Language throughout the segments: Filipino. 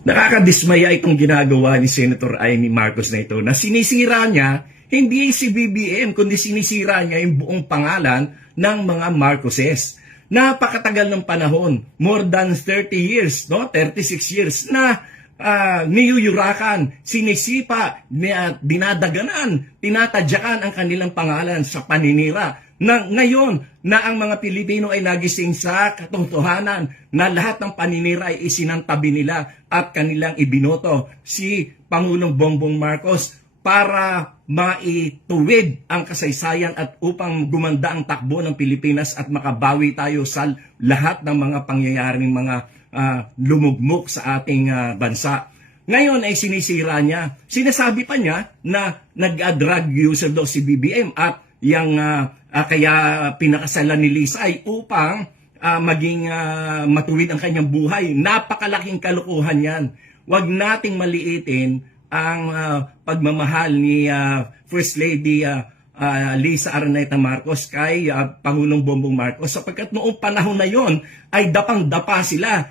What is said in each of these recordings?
Nakakadismaya itong ginagawa ni Senator Amy Marcos na ito na sinisira niya hindi si BBM kundi sinisira niya yung buong pangalan ng mga Marcoses. Napakatagal ng panahon, more than 30 years, no? 36 years na niyuyurakan, sinisipa, dinadaganan, tinatadyakan ang kanilang pangalan sa paninira. Na ngayon na ang mga Pilipino ay nagising sa katotohanan na lahat ng paninira ay isinantabi nila at kanilang ibinoto si Pangulong Bongbong Marcos para maituwid ang kasaysayan at upang gumanda ang takbo ng Pilipinas at makabawi tayo sa lahat ng mga pangyayaring mga lumugmok sa ating bansa. Ngayon ay sinisira niya. Sinasabi pa niya na nag-drug user daw si BBM at yung kaya pinakasalan ni Lisa ay upang maging matuwid ang kanyang buhay. Napakalaking kalokohan yan. Huwag nating maliitin ang pagmamahal ni First Lady Lisa Araneta Marcos kay Pangulong Bongbong Marcos sapagkat noong panahon na yon ay dapang-dapa sila.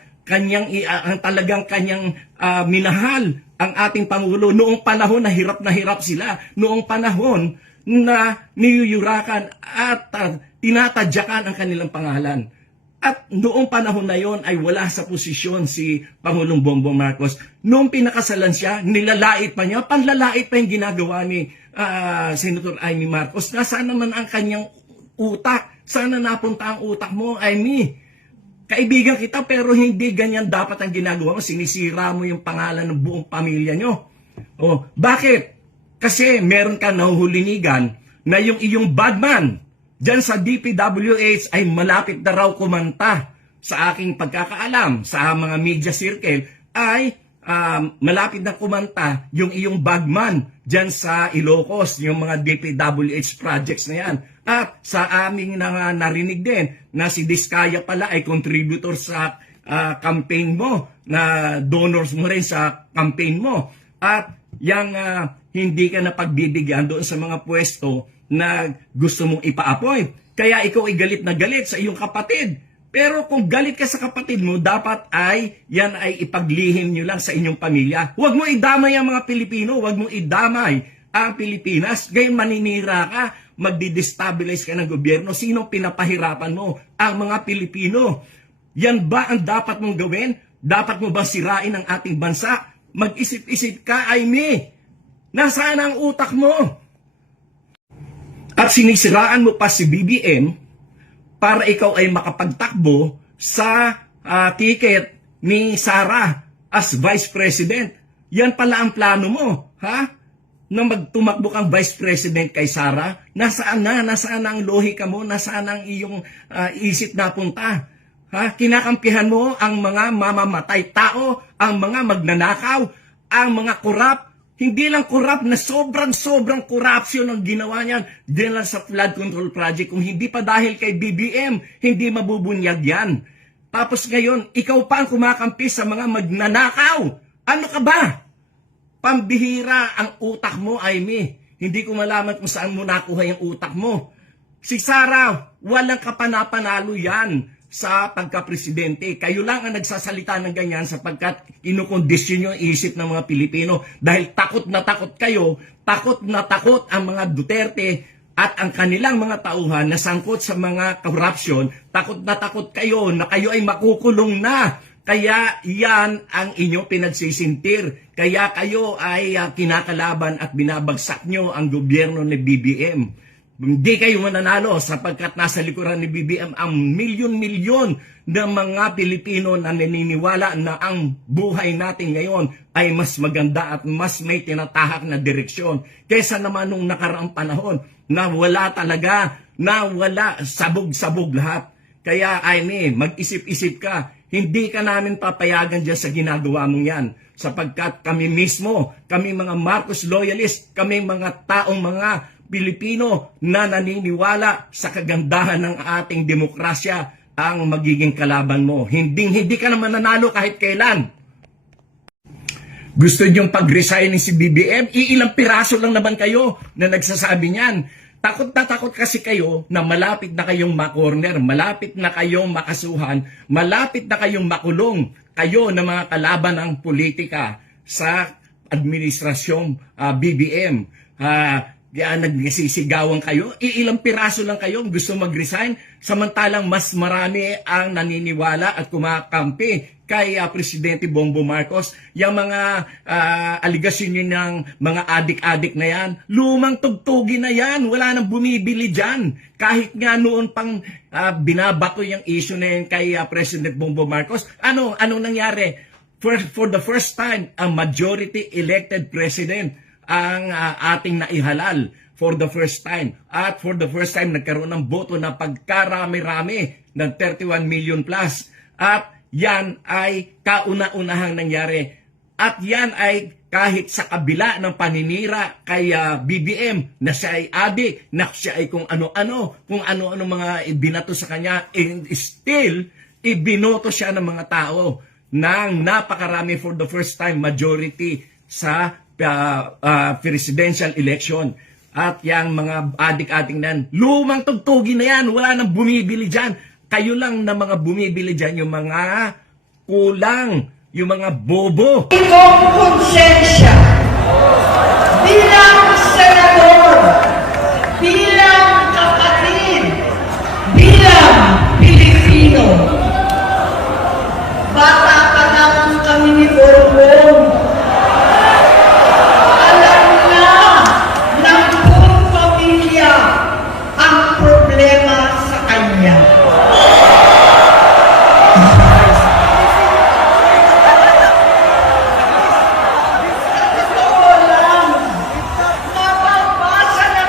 Talagang kanyang minahal ang ating Pangulo noong panahon na hirap sila. Noong panahon na niyuyurakan at tinatadyakan ang kanilang pangalan. At noong panahon na yon ay wala sa posisyon si Pangulong Bongbong Marcos. Noong pinakasalan siya, nilalait pa niya, panlalait pa yung ginagawa ni Senator Amy Marcos. Nasaan naman ang kanyang utak? Sana napunta ang utak mo, Amy? Kaibigan kita pero hindi ganyan dapat ang ginagawa mo. Sinisira mo yung pangalan ng buong pamilya nyo. Oh, bakit? Kasi meron ka nahuhulinigan na yung iyong badman dyan sa DPWH ay malapit na raw kumanta sa aking pagkakaalam sa mga media circle ay malapit na kumanta yung iyong bagman dyan sa Ilocos, yung mga DPWH projects na yan. At sa aming narinig din na si Diskaya pala ay contributor sa campaign mo, na donors mo rin sa campaign mo. At yung hindi ka na pagbibigyan doon sa mga pwesto na gusto mong ipa-appoint. Kaya ikaw ay galit na galit sa iyong kapatid. Pero kung galit ka sa kapatid mo, dapat ay yan ay ipaglihim nyo lang sa inyong pamilya. Huwag mo idamay ang mga Pilipino, huwag mo idamay ang Pilipinas. Ngayon maninira ka, magdi-destabilize ka ng gobyerno. Sino pinapahirapan mo? Ang mga Pilipino. Yan ba ang dapat mong gawin? Dapat mo ba sirain ang ating bansa? Mag-isip-isip ka, Amy. Nasaan ang utak mo? At sinisiraan mo pa si BBM para ikaw ay makapagtakbo sa ticket ni Sara as Vice President. Yan pala ang plano mo, ha? Na magtumakbo kang Vice President kay Sara. Nasaan na? Nasaan ang lohika mo? Nasaan ang iyong isip na punta? Ha? Kinakampihan mo ang mga mamamatay tao, ang mga magnanakaw, ang mga korap. Hindi lang korap na sobrang corruption ang ginawa niyan. Diyan lang sa flood control project. Kung hindi pa dahil kay BBM, hindi mabubunyag yan. Tapos ngayon, ikaw pa ang kumakampi sa mga magnanakaw. Ano ka ba? Pambihira ang utak mo, Amy. Hindi ko malaman kung saan mo nakuha yung utak mo. Si Sara, walang kapanapanalo yan sa pagka-presidente. Kayo lang ang nagsasalita ng ganyan sapagkat kinukondisyon nyo ang isip ng mga Pilipino dahil takot na takot kayo, takot na takot ang mga Duterte at ang kanilang mga tauhan na sangkot sa mga corruption, takot na takot kayo na kayo ay makukulong na. Kaya yan ang inyong pinagsisintir. Kaya kayo ay kinakalaban at binabagsak nyo ang gobyerno ni BBM. Hindi kayo mananalo sapagkat nasa likuran ni BBM ang milyon-milyon na mga Pilipino na naniniwala na ang buhay natin ngayon ay mas maganda at mas may tinatahak na direksyon kaysa naman nung nakaraang panahon na wala talaga, na wala, sabog-sabog lahat. Kaya Amy, mag-isip-isip ka. Hindi ka namin papayagan dyan sa ginagawa mong yan. Sapagkat kami mismo, kami mga Marcos loyalist, kami mga taong mga Pilipino na naniniwala sa kagandahan ng ating demokrasya ang magiging kalaban mo. Hindi ka naman nanalo kahit kailan. Gusto niyong pag-resign si BBM? Iilang piraso lang naman kayo na nagsasabi niyan. Takot na takot kasi kayo na malapit na kayong makorner, malapit na kayong makasuhan, malapit na kayong makulong kayo na mga kalaban ng politika sa administrasyong BBM. Nagsisigawan kayo, ilang piraso lang kayo gusto mag-resign, samantalang mas marami ang naniniwala at kumakampi kay Presidente Bongbong Marcos. Yung mga aligasyon yun ng mga adik-adik na yan, lumang tugtugi na yan, wala nang bumibili dyan. Kahit nga noon pang binabato yung issue na yan kay President Bongbong Marcos, ano nangyari? For the first time, a majority elected president ang ating naihalal for the first time. At for the first time, nagkaroon ng boto na pagkarami-rami ng 31 million plus. At yan ay kauna-unahang nangyari. At yan ay kahit sa kabila ng paninira kay BBM na siya ay adik, na siya ay kung ano-ano mga ibinato sa kanya, and still, ibinoto siya ng mga tao ng napakarami for the first time majority sa presidential election. At yung mga adik-adik nan, lumang tugtugi na yan, wala nang bumibili dyan. Kayo lang na mga bumibili dyan, yung mga kulang, yung mga bobo. Ikong konsensya bilang senador, bilang kapatid, bilang Pilipino. Bata pa lang kami ni Bongbong. Alam na ng buong pamilya ang problema sa kanya. Sa totoo lang, mababasa na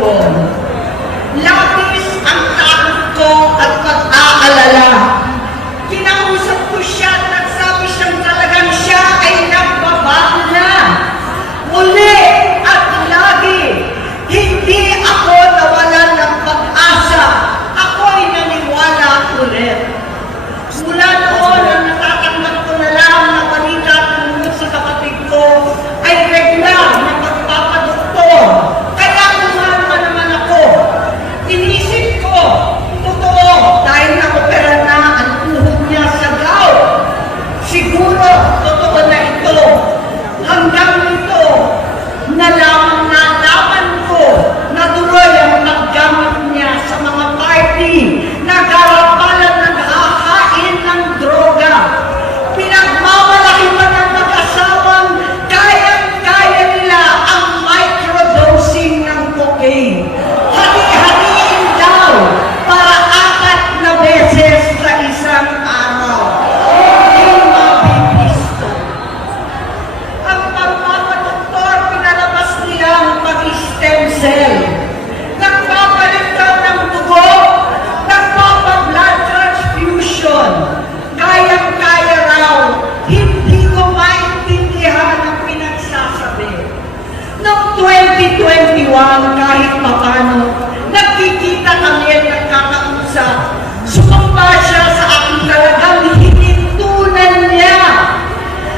Bongbong. Labis ang takot ko at pag-aalala. Kinausap ko siya at nagsabi siyang talagang siya ay nagbabago na. Muli at lagi, hindi ako nawalan ng pag-asa. Ako'y naniwala ulit. Mula noon ang natatanggap ko na lang na balita tungkol sa kapatid ko ay regular na pagpapadoktor. Kaya kumalma naman ako. Inisip ko, totoo, dahil nakopera na ang tuhod niya sa gout. Siguro, totoo na ito. Hanggang nito, nalaman ko na tuloy ang paggamit niya sa mga party na garapalan ng nakakain ng droga. Pinagmamalaki pa ng mag-asawang kayang-kaya nila ang microdosing ng cocaine. Hati-hatiin daw para 4 na beses sa isang araw. Hindi mabibisto. Ang pagpapadoktor, pinalabas nila ang pag-stem cell. Nagpapalit daw ng dugo, nagpapa-blood transfusion. Kayang-kaya raw, hindi ko maintindihan ang pinagsasabi. Noong 2021, kahit papano, nagkikita kami at nagkakausap. Sumamba siya sa aking talagang hinintunan niya.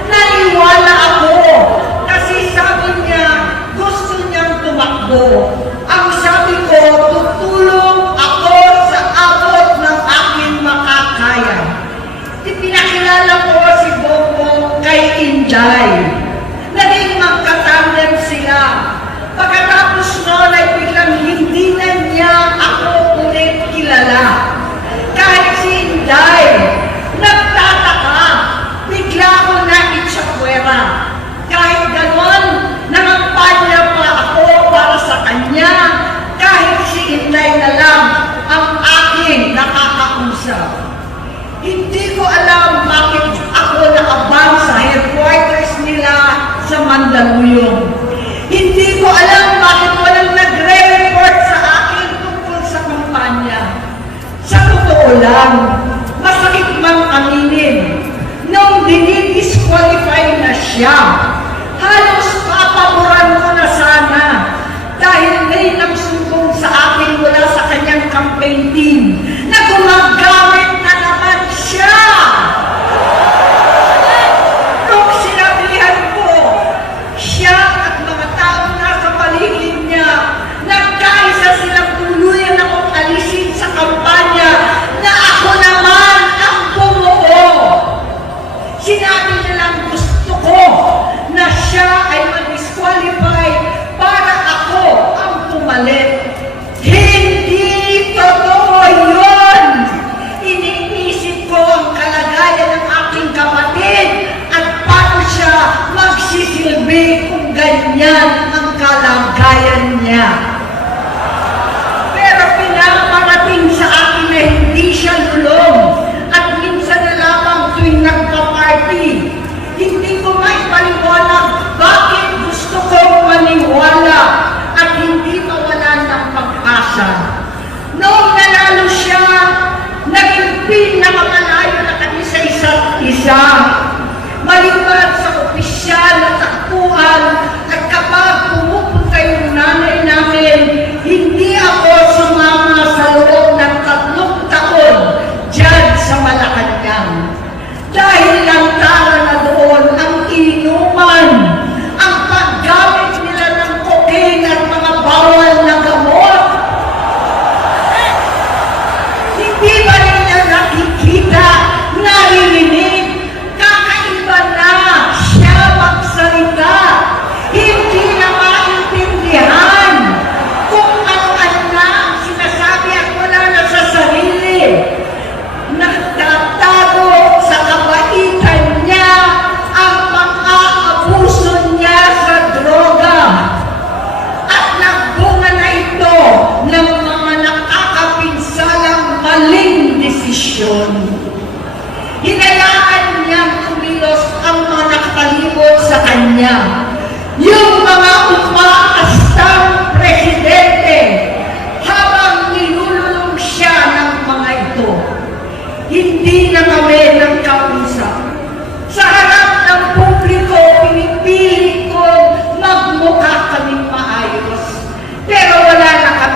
Naniwala ako kasi sabi niya gusto niyang tumakbo. Ang sabi ko, tutulong ako sa abot ng aking makakaya. Ipinakilala ko si Bongbong kay Inday. Naging magkatandem sila. Pagkatapos noon ay biglang hindi na niya ako ulit kilala. Kahit si Inday, nagtataka, bigla ko na itsapwera. Kahit ganon, nangampanya pa ako para sa kanya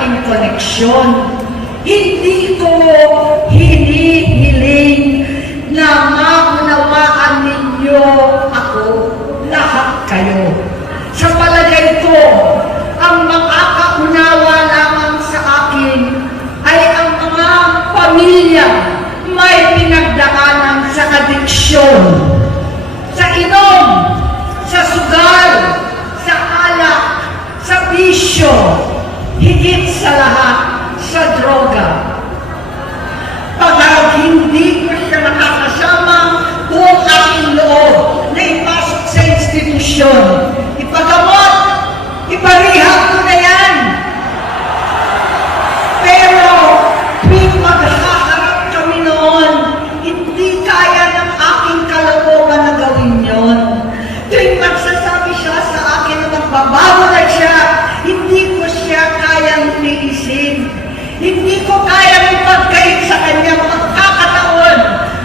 ating koneksyon. Hindi ko hinihiling na maunawaan ninyo ako, lahat kayo. Sa palagay ko, ang makakaunawa lamang sa akin ay ang mga pamilya may pinagdaanan sa adiksyon, sa inom, sa sugal, sa alak, sa bisyo, higit sa lahat, sa droga. Pag hindi ko siya nakakasama, buong aking loob na ipasok sa institusyon, ipagamot, iparehab ko na yan. Pero, tuwing maghaharap kami noon, hindi kaya ng aking kalooban na gawin yon. Tuwing magsasabi siya sa akin na magbabago na siya, hindi ko siya kayang tiisin. Hindi ko kayang ipagkait sa kanya magkakataon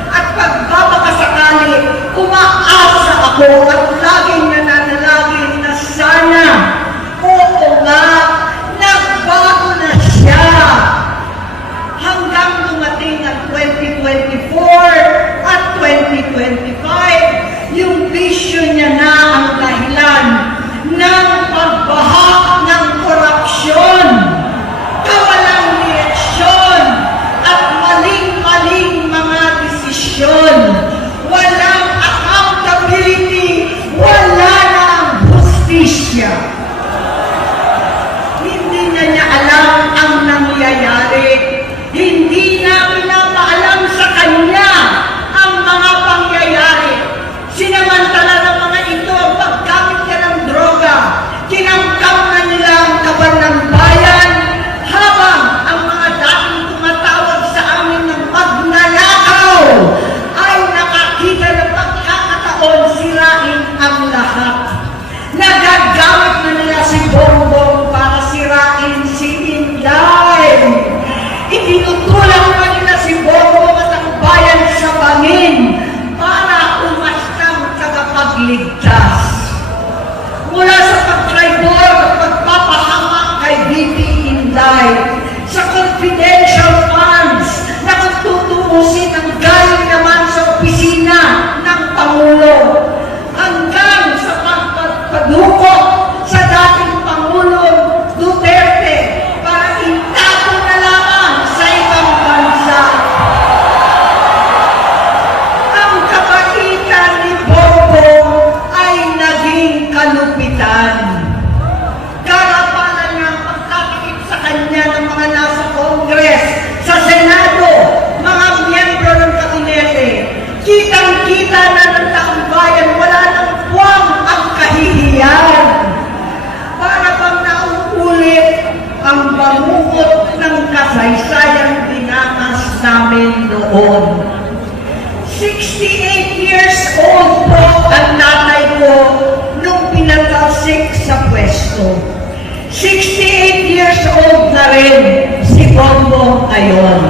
at pagbabakasakali, umaasa ako at laging nananalangin na sana, oo nga, nagbago na siya. Hanggang dumating ang 2024 at 2025, yung bisyo niya na ang dahilan ng pagbahak ng korupsyon, kawalang direksyon, at maling-maling mga desisyon. Walang accountability, wala na ang hustisya. Hindi na niya alam ang nangyayari. Hindi na pinapaalam sa kanya ang mga pangyayari. Sinamantala ng mga ito ang paggamit niya ng droga. Kinamkam na nila ang kaban ng bayan, habang ang mga dating tumatawag sa amin ng magnanakaw ay nakakita ng pagkakataon sirain ang lahat. Nagagamit na nila si Bongbong para sirain si Inday. Itinutulak pa nila si Bongbong at ang bayan sa bangin para umastang tagapagligtas. Mula sa pagtraidor at pagpapahamak kay VP Inday, sa confidential funds na magtutuusin ang galing naman sa opisina ng Pangulo, hanggang sa pagpadukot sa dating Pangulong Duterte para itago na lamang sa ibang bansa. Ang kabaitan ni Bongbong ay naging kalupitan. Karapalan niya ang pagkakikip sa kanya ng mga nasa Congress, sa Senado, mga miyembro ng kabinete. Kitang-kita na ng taong bayan, wala nang puwang ang kahihiyan. Para bang nauulit ang bangungot ng kasaysayang dinamas namin noon. 68 years old po ang tatay ko nung pinatalsik sa pwesto. 68 years old na rin si Bongbong ngayon.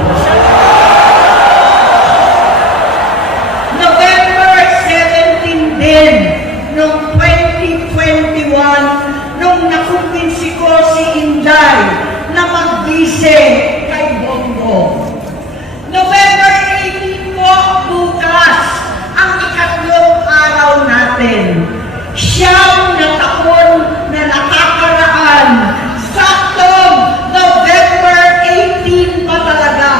November 17 din nung 2021, nung nakumbinsi ko si Inday na magbise kay Bongbong. November 18 po, bukas, ang ikatlong araw natin. Siyam na taon na nakakaraan, saktong November 18 pa talaga,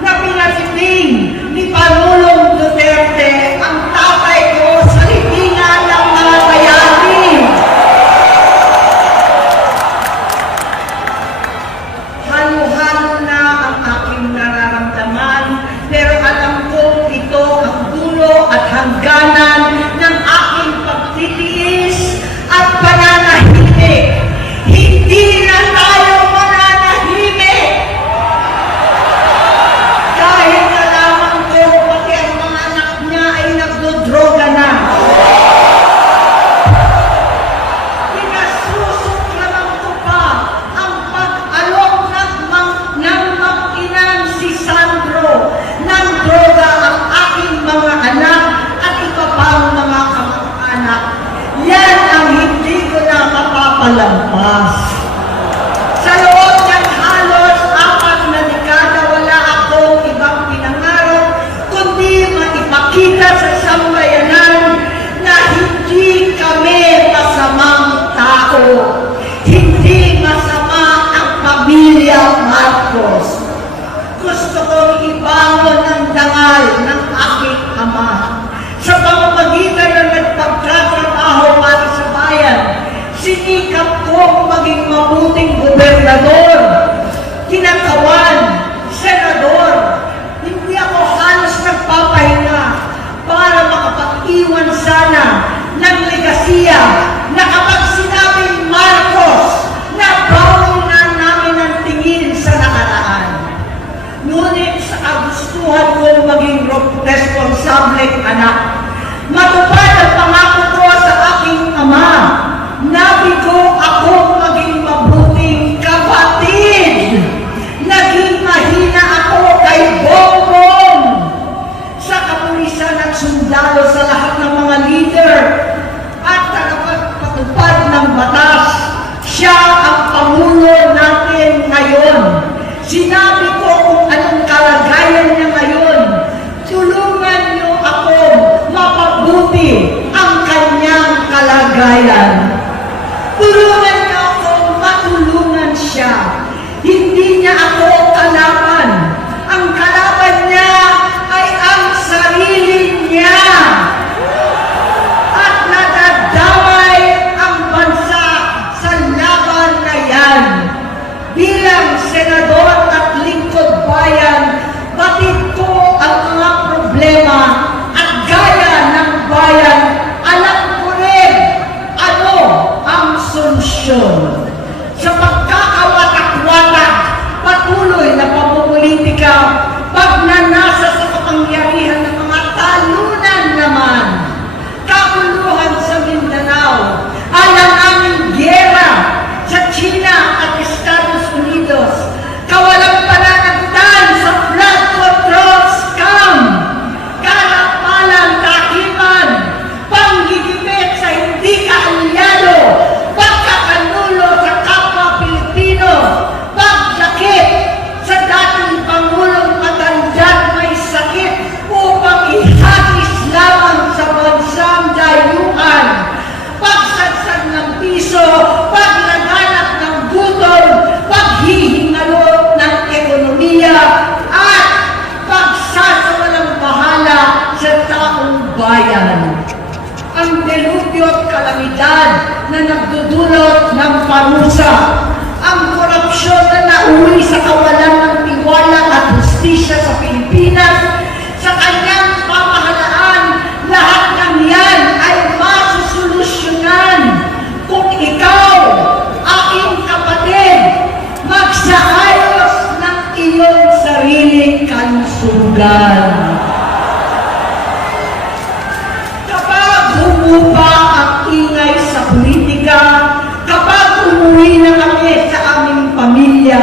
na pinasiting ni Pangulong Duterte ang tatay ko sa libingan ng mga bayani. Halo-halo na ang aking nararamdaman, pero alam ko ito ang dulo at hangganan ng aking pagtitiis at pananahimik. Hindi na tayo mananahimik! Dahil nalaman ko pati ang mga anak niya ay nagdodroga na. Pinasusuklaman ko pa ang pag-alok ng mag-inang si Sandro ng droga ang aking mga anak at iba pang mga kamag-anak. Yan ang hindi ko na mapapalampas. Sa loob ng niya ako kalaban. Ang kalaban niya ay ang sarili niya. At nadadamay ang bansa sa laban na yan. Bilang senador at lingkod bayan, batid ko ang mga problema at gaya ng bayan, alam ko rin ano ang solusyon. Sa pagkakawatak-watak, patuloy na pamumulitika, pagnanasa sa kapangyarihan ng mga talunan naman, kabuluhan sa Mindanao, alanganing gyera sa China at Estados Unidos, kawalang pananagtan sa flood control scam, karapalang takiman, panggigipit sa hindi kaalyado, pagkakanulo sa kapwa Pilipino, pagdakip sa dating Pangulong matandang may sakit upang ihagis lamang sa bansang dayuhan, pagsadsad ng piso, paglaganap ng gutom, paghihingalot ng ekonomiya, at pagsasawalang bahala sa taong bayan. Ang delubyo at kalamidad na nagdudulot ng parusa, ang korupsyon na nauwi sa kawalan ng tiwala at hustisya sa Pilipinas, sa kanyang pamahalaan, lahat ng yan ay masusolusyonan kung ikaw, aking kapatid, magsaayos ng iyong sariling kalusugan. Kapag humupa ang ingay sa politika, kapag umuwi na kami sa aming pamilya,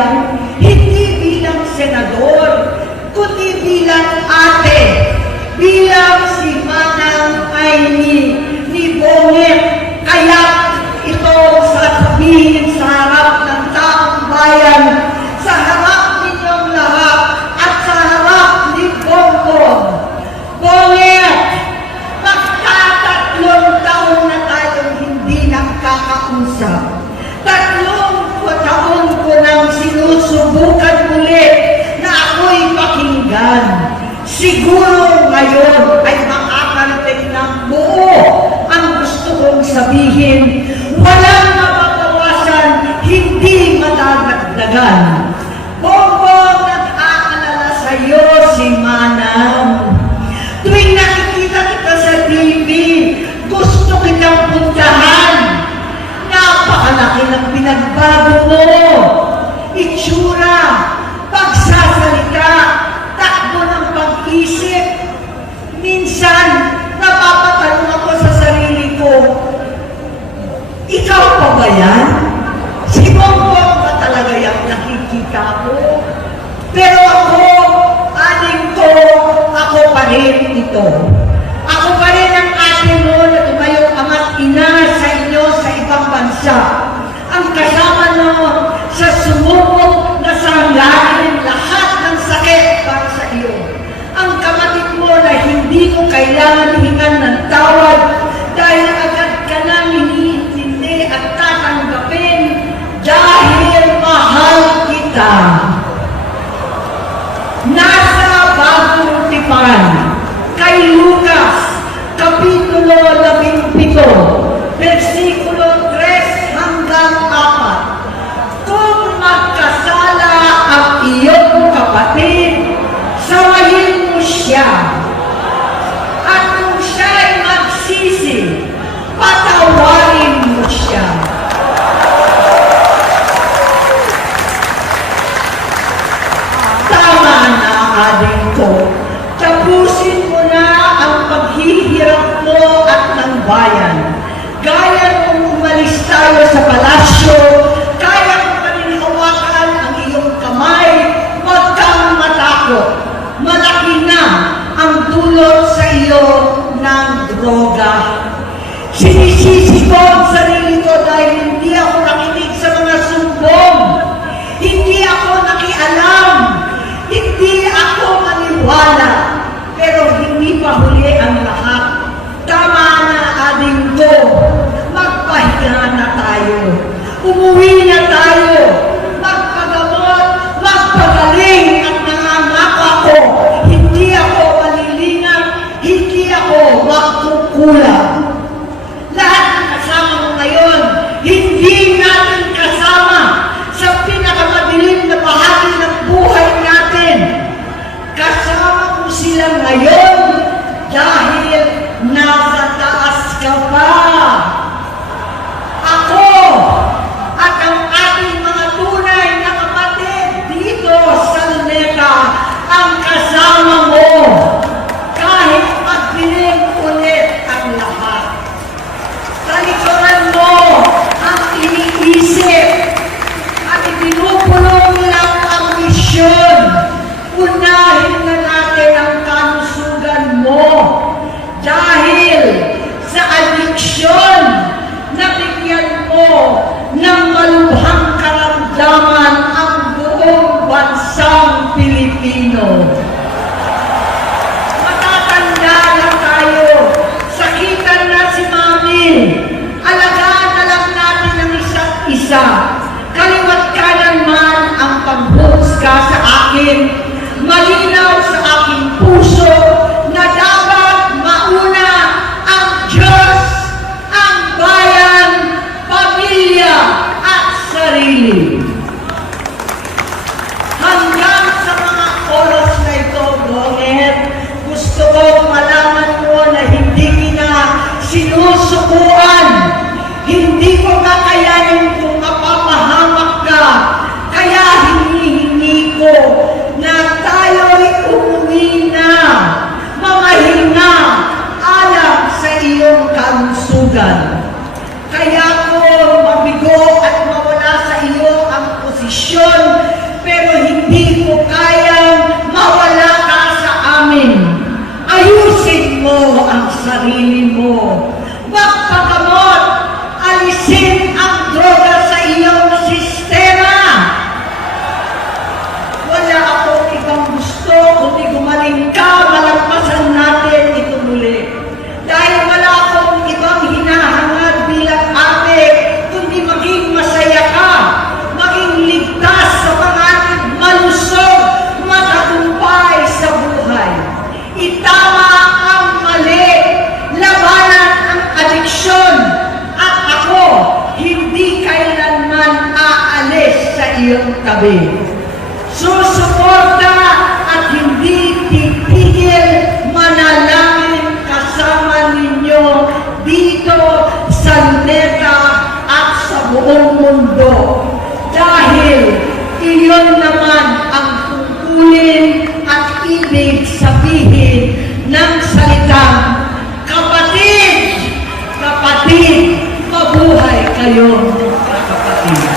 hindi bilang senador, kundi bilang ate, bilang si Manang Aimee ni Bonget, kaya ito sasabihin sa harap ng taong bayan, sa harap ninyong lahat, at sa harap ni Bongbong. Bonget, magtatatlong taon na tayong hindi nakakausap. 3 taon ko nang sinusubukan muli na ako'y pakinggan. Siguro ngayon ay makakarating ng buo ang gusto kong sabihin. Walang mababawasan, hindi madadagdagan. Bongbong, nag-aalala sa iyo si Manang. Tuwing nakikita kita sa TV, gusto kitang puntahan. Napakalaki ng pinagbago mo. Itsura, pagsasalita, takbo ng pag-isip. Minsan, napapatanong ako sa sarili ko, ikaw pa ba yan? Si Bongbong ba talaga yung nakikita ko? Pero ako, aling ko, ako pa rin ito. Ako pa rin ang ate mo na tumayong ama't ina sa inyo sa ibang bansa. Ang kasama mo sa sumubok na sanglain lahat ng sakit para sa iyo. Ang kapatid mo na hindi mo kailangan hingan ng tawad dahil agad ka nang iniintindi at tatanggapin dahil mahal kita. Nasa Bagong Tipan, kay Lucas, Kapitulo 17, versikulo 3 hanggang 4. Kung magkasala ang iyong kapatid, sawahin mo siya. At kung siya'y magsisi, patawarin mo siya. Tama na, adik ko. Tapusin mo na ang paghihirap mo at ng bayan. Gaya nung umalis tayo sa palasyo, kaya mo pa rin hawakan ang iyong kamay, huwag kang matakot. Malaki na ang dulot sa iyo ng droga. Sinisisi ko ang sarili ko dahil hindi ako nakinig sa mga sumbong. Hindi ako nakialam. Hindi ako maniwala. Pero hindi pa huli ang lahat. Tama na, ading ko. Magpahinga na tayo. Umuwi na tayo. Magpagamot, addiction. Unahin na natin ang kalusugan mo. Dahil sa addiction, nabigyan mo ng malubhang karamdaman ang buong bansang Pilipino. Matatanda na tayo, sakitan na si Mami, alagaan na lang natin ang isa't isa. Kaliwat kanan man ang pagbuhusga sa akin, malinaw sa aking puso na dapat mauna ang Diyos, ang bayan, pamilya at sarili. Hanggang sa mga oras na ito, Bonget, gusto ko malaman mo na hindi kita sinusukuan. Hindi ko kakayanin kung mapapahamak ka. Kaya hinihingi ko na tayo'y umuwi na, mamahinga alam sa iyong kalusugan. Kaya ko mabigo at mawala sa iyo ang posisyon, pero hindi ko kayang mawala ka sa amin. Ayusin mo ang sarili mo. Magpagamot, alisin ang droga sa iyong sistema. Wala akong ibang gusto kundi gumaling ka, malagpasan natin ito muli. Dahil wala akong ibang hinahangad bilang ate, kundi maging masaya ka, maging ligtas sa panganib, malusog, matagumpay sa buhay. Itama ang mali, labanan ang adiksyon, at ako hindi kailanman aalis sa iyong tabi. Susuporta at hindi titigil manalangin kasama ninyo dito sa Luneta at sa buong mundo. Dahil iyon naman ang tungkulin at ibig sabihin ng salitang kapatid, kapatid, mabuhay kayo, kapatid.